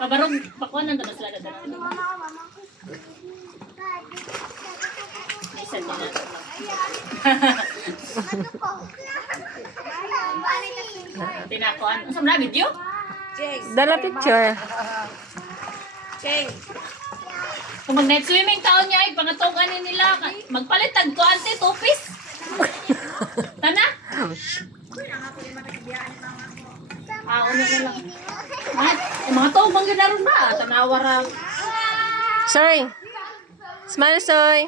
Pabarog, pakuanan na ba sila na dalawa? Isa din na ito lang. Tinakuan. Saan na video? Dala picture. Kung mag-night swimming taon niya, ay pangatugan nila. Magpalit tag ko, ante, 2 piece. Tana? Ano na lang. Mga taong bang ganaron ba? Tanawara. Soy. Smile, Soy.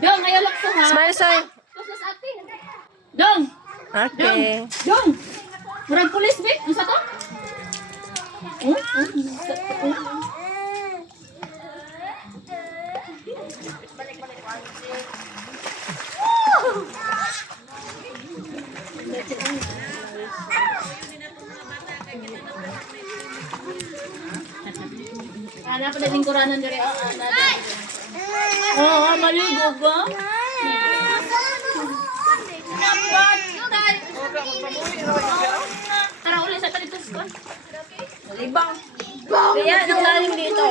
Dong, ayaw lang po ha. Smile, Soy. Tapos sa atin. Dong! Okay. Dong! Murag pulis, babe. Ano sa to? Ano pa na lingkuranan diri? Oo, maligo ba? Tara ulit sa talitos ko. Ibang. Kaya, ang lalim dito.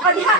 Halika.